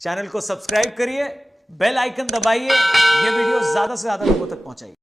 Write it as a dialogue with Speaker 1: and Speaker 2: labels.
Speaker 1: Channel को subscribe करिए, bell icon दबाइए, ये वीडियो ज़्यादा से ज़्यादा लोगों तक पहुंचाइए।